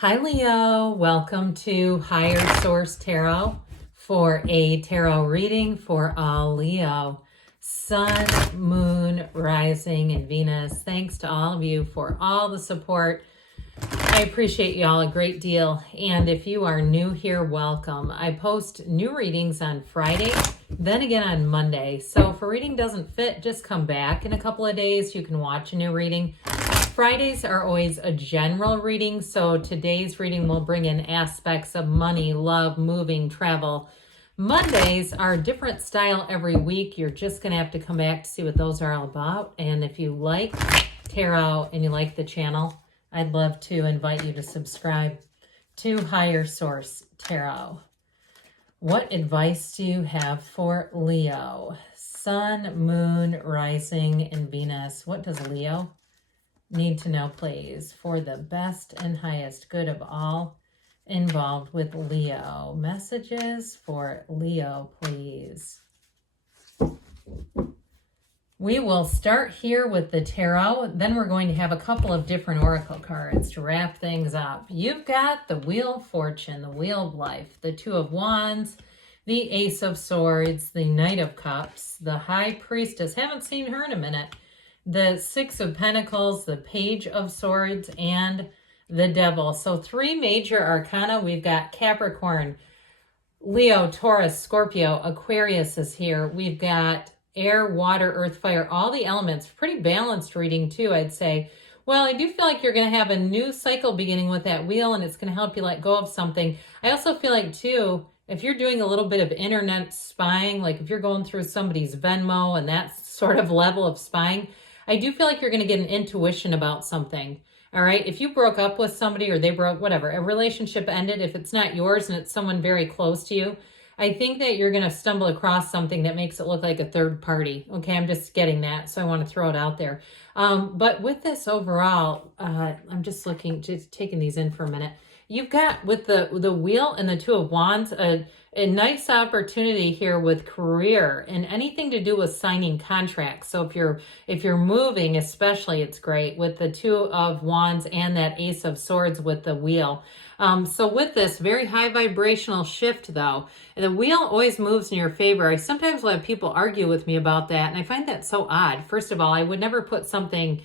Hi, Leo. Welcome to Higher Source Tarot for a tarot reading for all Leo. Sun, Moon, Rising, and Venus. Thanks to all of you for all the support. I appreciate you all a great deal. And if you are new here, welcome. I post new readings on Friday, then again on Monday. So if a reading doesn't fit, just come back in a couple of days. You can watch a new reading. Fridays are always a general reading, so today's reading will bring in aspects of money, love, moving, travel. Mondays are a different style every week. You're just going to have to come back to see what those are all about. And if you like tarot and you like the channel, I'd love to invite you to subscribe to Higher Source Tarot. What advice do you have for Leo? Sun, Moon, Rising, and Venus. What does Leo need to know, please, for the best and highest good of all involved with Leo? Messages for Leo, please. We will start here with the tarot. Then we're going to have a couple of different oracle cards to wrap things up. You've got the Wheel of Fortune, the Wheel of Life, the Two of Wands, the Ace of Swords, the Knight of Cups, the High Priestess. Haven't seen her in a minute. The Six of Pentacles, the Page of Swords, and the Devil. So three major arcana. We've got Capricorn, Leo, Taurus, Scorpio, Aquarius is here. We've got air, water, earth, fire, all the elements. Pretty balanced reading too, I'd say. Well, I do feel like you're going to have a new cycle beginning with that wheel, and it's going to help you let go of something. I also feel like too, if you're doing a little bit of internet spying, like if you're going through somebody's Venmo and that sort of level of spying, I do feel like you're going to get an intuition about something. All right. If you broke up with somebody or they broke, whatever, a relationship ended, if it's not yours and it's someone very close to you, I think that you're going to stumble across something that makes it look like a third party. Okay. I'm just getting that. So I want to throw it out there. But with this overall, I'm just taking these in for a minute. You've got with the Wheel and the Two of Wands, a nice opportunity here with career and anything to do with signing contracts. So if you're moving, especially, it's great with the Two of Wands and that Ace of Swords with the Wheel. So with this very high vibrational shift though, the wheel always moves in your favor. I sometimes will have people argue with me about that, and I find that so odd. First of all, I would never put something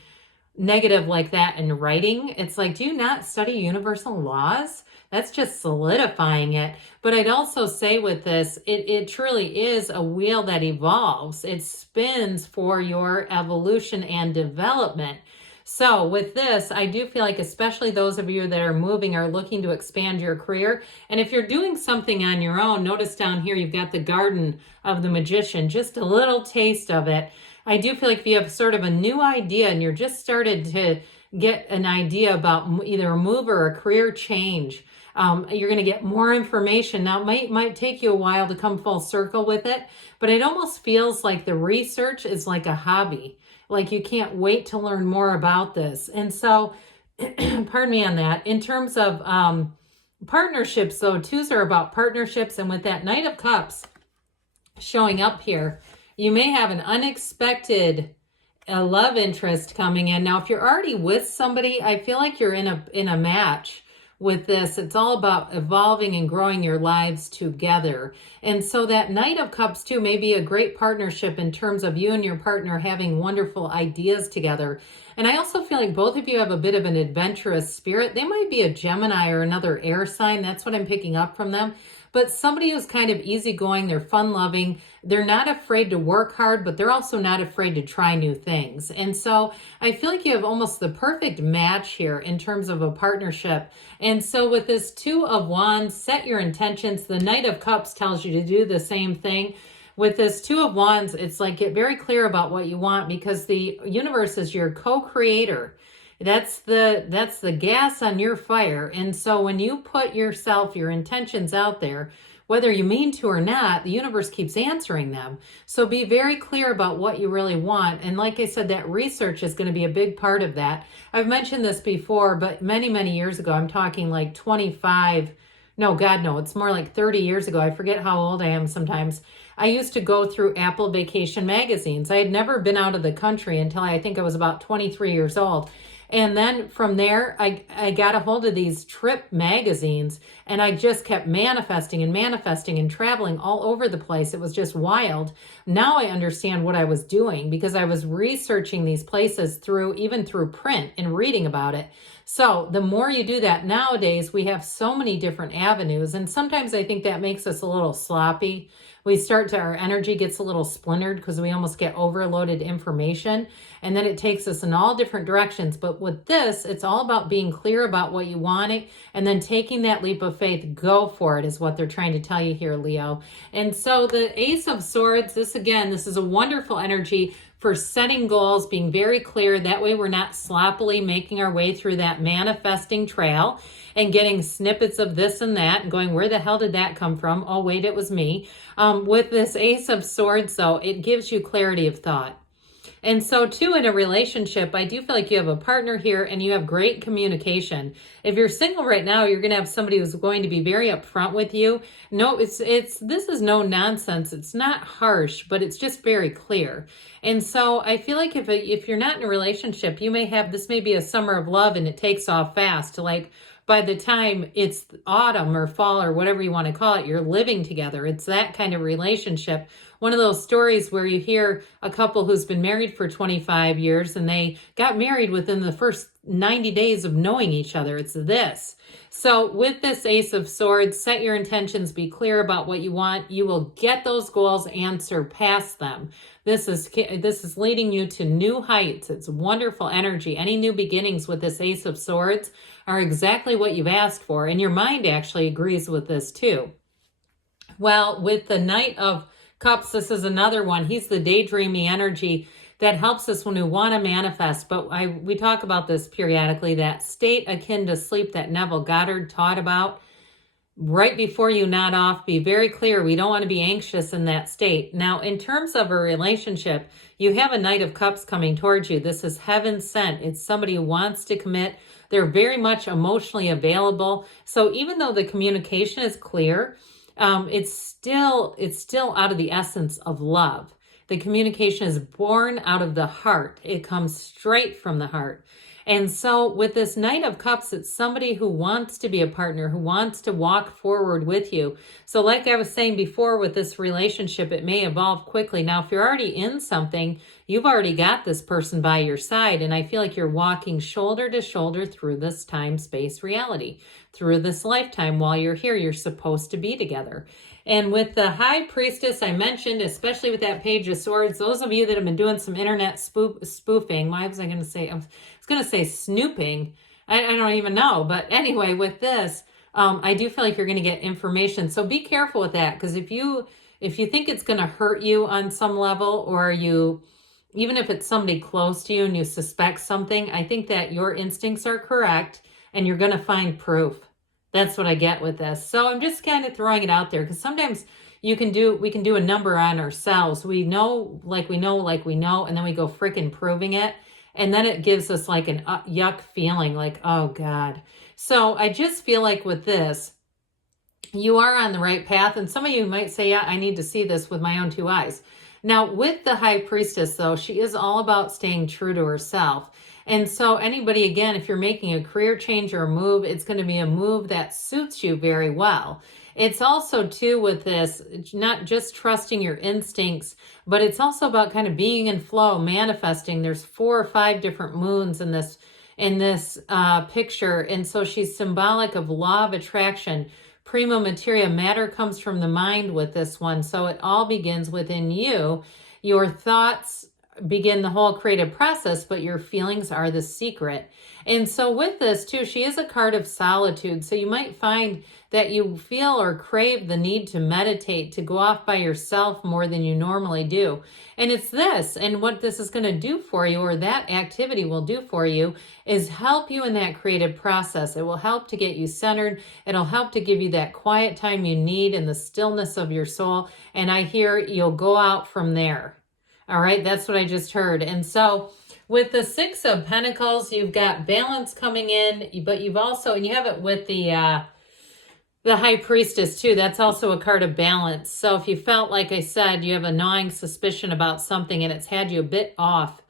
negative like that in writing. It's like, do you not study universal laws? That's just solidifying it. But I'd also say with this, it truly is a wheel that evolves. It spins for your evolution and development. So with this, I do feel like especially those of you that are moving are looking to expand your career. And if you're doing something on your own, notice down here you've got the Garden of the Magician, just a little taste of it. I do feel like if you have sort of a new idea and you're just started to get an idea about either a move or a career change, you're going to get more information. Now, it might take you a while to come full circle with it, but it almost feels like the research is like a hobby. Like you can't wait to learn more about this. And so, pardon me on that. In terms of partnerships, though, twos are about partnerships. And with that Knight of Cups showing up here, you may have an unexpected love interest coming in. Now, if you're already with somebody, I feel like you're in a match with this. It's all about evolving and growing your lives together. And so that Knight of Cups too may be a great partnership in terms of you and your partner having wonderful ideas together. And I also feel like both of you have a bit of an adventurous spirit. They might be a Gemini or another air sign. That's what I'm picking up from them. But somebody who's kind of easygoing, they're fun-loving, they're not afraid to work hard, but they're also not afraid to try new things. And so I feel like you have almost the perfect match here in terms of a partnership. And so with this Two of Wands, set your intentions. The Knight of Cups tells you to do the same thing. With this Two of Wands, it's like get very clear about what you want because the universe is your co-creator. That's the gas on your fire. And so when you put your intentions out there, whether you mean to or not, the universe keeps answering them. So be very clear about what you really want. And like I said, that research is going to be a big part of that. I've mentioned this before, but many, many years ago, I'm talking like 25, no, God, no, it's more like 30 years ago. I forget how old I am sometimes. I used to go through Apple Vacation magazines. I had never been out of the country until I think I was about 23 years old. And then from there, I got a hold of these trip magazines, and I just kept manifesting and manifesting and traveling all over the place. It was just wild. Now I understand what I was doing because I was researching these places even through print and reading about it. So the more you do that nowadays, we have so many different avenues. And sometimes I think that makes us a little sloppy. Our energy gets a little splintered because we almost get overloaded information, and then it takes us in all different directions. But with this, it's all about being clear about what you want and then taking that leap of faith. Go for it is what they're trying to tell you here, Leo. And so the Ace of Swords, this is a wonderful energy for setting goals, being very clear. That way we're not sloppily making our way through that manifesting trail and getting snippets of this and that and going, where the hell did that come from? Oh, wait, it was me. With this Ace of Swords, though, it gives you clarity of thought. And so, too, in a relationship, I do feel like you have a partner here and you have great communication. If you're single right now, you're going to have somebody who's going to be very upfront with you. No, this is no nonsense. It's not harsh, but it's just very clear. And so I feel like if you're not in a relationship, this may be a summer of love and it takes off fast. Like, by the time it's autumn or fall or whatever you want to call it, you're living together. It's that kind of relationship. One of those stories where you hear a couple who's been married for 25 years and they got married within the first 90 days of knowing each other. It's this. So with this Ace of Swords, set your intentions, be clear about what you want. You will get those goals and surpass them. This is leading you to new heights. It's wonderful energy. Any new beginnings with this Ace of Swords are exactly what you've asked for. And your mind actually agrees with this too. Well, with the Knight of Cups, this is another one. He's the daydreamy energy that helps us when we want to manifest. But we talk about this periodically, that state akin to sleep that Neville Goddard taught about. Right before you nod off, be very clear. We don't want to be anxious in that state. Now, in terms of a relationship, you have a Knight of Cups coming towards you. This is heaven sent. It's somebody who wants to commit. They're very much emotionally available. So even though the communication is clear, it's still out of the essence of love. The communication is born out of the heart. It comes straight from the heart. And so with this Knight of Cups, it's somebody who wants to be a partner, who wants to walk forward with you. So like I was saying before with this relationship, it may evolve quickly. Now, if you're already in something, you've already got this person by your side. And I feel like you're walking shoulder to shoulder through this time-space reality. Through this lifetime, while you're here, you're supposed to be together. And with the High Priestess, I mentioned, especially with that Page of Swords, those of you that have been doing some internet spoofing, why was I going to say, I was going to say snooping. I don't even know. But anyway, with this, I do feel like you're going to get information. So be careful with that, because if you think it's going to hurt you on some level, or even if it's somebody close to you and you suspect something, I think that your instincts are correct and you're going to find proof. That's what I get with this. So I'm just kind of throwing it out there, because sometimes we can do a number on ourselves. We know, and then we go freaking proving it. And then it gives us like an yuck feeling, like, oh God. So I just feel like with this, you are on the right path. And some of you might say, yeah, I need to see this with my own two eyes. Now, with the High Priestess, though, she is all about staying true to herself. And so anybody, again, if you're making a career change or a move, it's going to be a move that suits you very well. It's also, too, with this, not just trusting your instincts, but it's also about kind of being in flow, manifesting. There's 4 or 5 different moons in this picture. And so she's symbolic of law of attraction. Prima materia, matter comes from the mind with this one. So it all begins within you. Your thoughts begin the whole creative process, but your feelings are the secret. And so with this too, she is a card of solitude. So you might find that you feel or crave the need to meditate, to go off by yourself more than you normally do. And it's this, and what this is going to do for you, or that activity will do for you, is help you in that creative process. It will help to get you centered. It'll help to give you that quiet time you need in the stillness of your soul. And I hear you'll go out from there. All right, that's what I just heard. And so with the 6 of Pentacles, you've got balance coming in, but you've also, and you have it with the High Priestess too. That's also a card of balance. So if you felt, like I said, you have a gnawing suspicion about something and it's had you a bit off,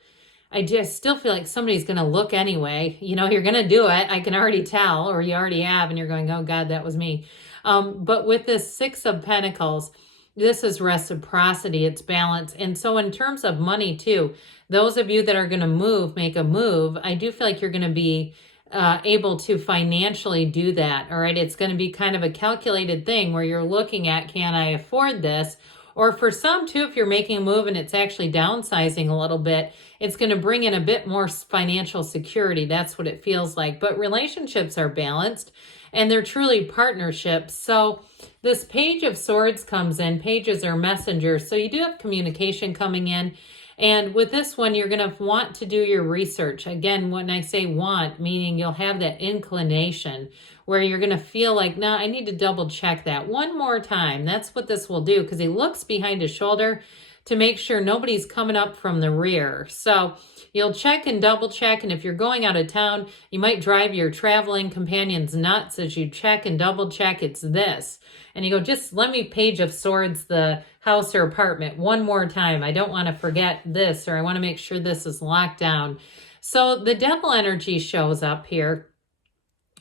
I just still feel like somebody's going to look anyway. You know, you're going to do it. I can already tell, or you already have, and you're going, oh God, that was me. But with this Six of Pentacles, this is reciprocity, it's balance. And so in terms of money too, those of you that are going to move, make a move, I do feel like you're going to be able to financially do that. All right. It's going to be kind of a calculated thing where you're looking at, can I afford this? Or for some too, if you're making a move and it's actually downsizing a little bit, it's going to bring in a bit more financial security. That's what it feels like. But relationships are balanced and they're truly partnerships. So this Page of Swords comes in. Pages are messengers. So you do have communication coming in. And with this one, you're going to want to do your research. Again, when I say want, meaning you'll have that inclination where you're going to feel like, nah, I need to double check that one more time. That's what this will do, because he looks behind his shoulder to make sure nobody's coming up from the rear. So you'll check and double check. And if you're going out of town, you might drive your traveling companions nuts as you check and double check it's this. And you go, just let me Page of Swords the house or apartment one more time. I don't want to forget this, or I want to make sure this is locked down. So the devil energy shows up here.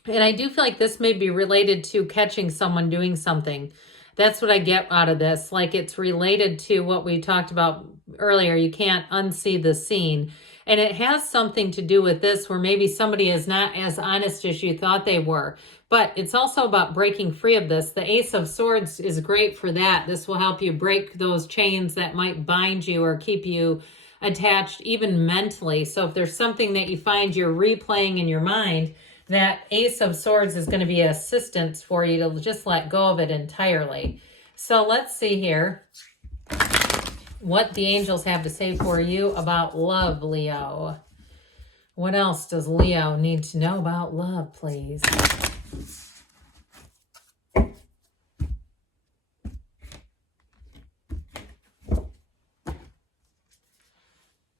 And I do feel like this may be related to catching someone doing something. That's what I get out of this. Like it's related to what we talked about earlier. You can't unsee the scene. And it has something to do with this where maybe somebody is not as honest as you thought they were. But it's also about breaking free of this. The Ace of Swords is great for that. This will help you break those chains that might bind you or keep you attached even mentally. So if there's something that you find you're replaying in your mind, that Ace of Swords is going to be assistance for you to just let go of it entirely. So let's see here what the angels have to say for you about love, Leo. What else does Leo need to know about love, please?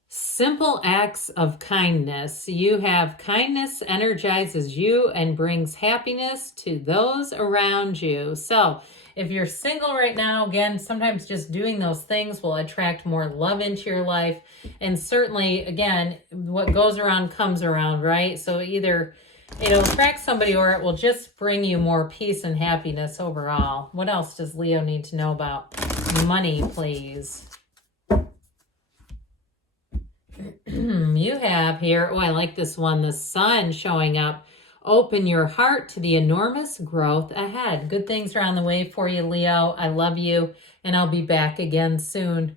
Simple acts of kindness. You have kindness energizes you and brings happiness to those around you. So if you're single right now, again, sometimes just doing those things will attract more love into your life. And certainly, again, what goes around comes around, right? So either it'll attract somebody or it will just bring you more peace and happiness overall. What else does Leo need to know about money, please? You have here, oh, I like this one, the sun showing up. Open your heart to the enormous growth ahead. Good things are on the way for you, Leo. I love you, and I'll be back again soon.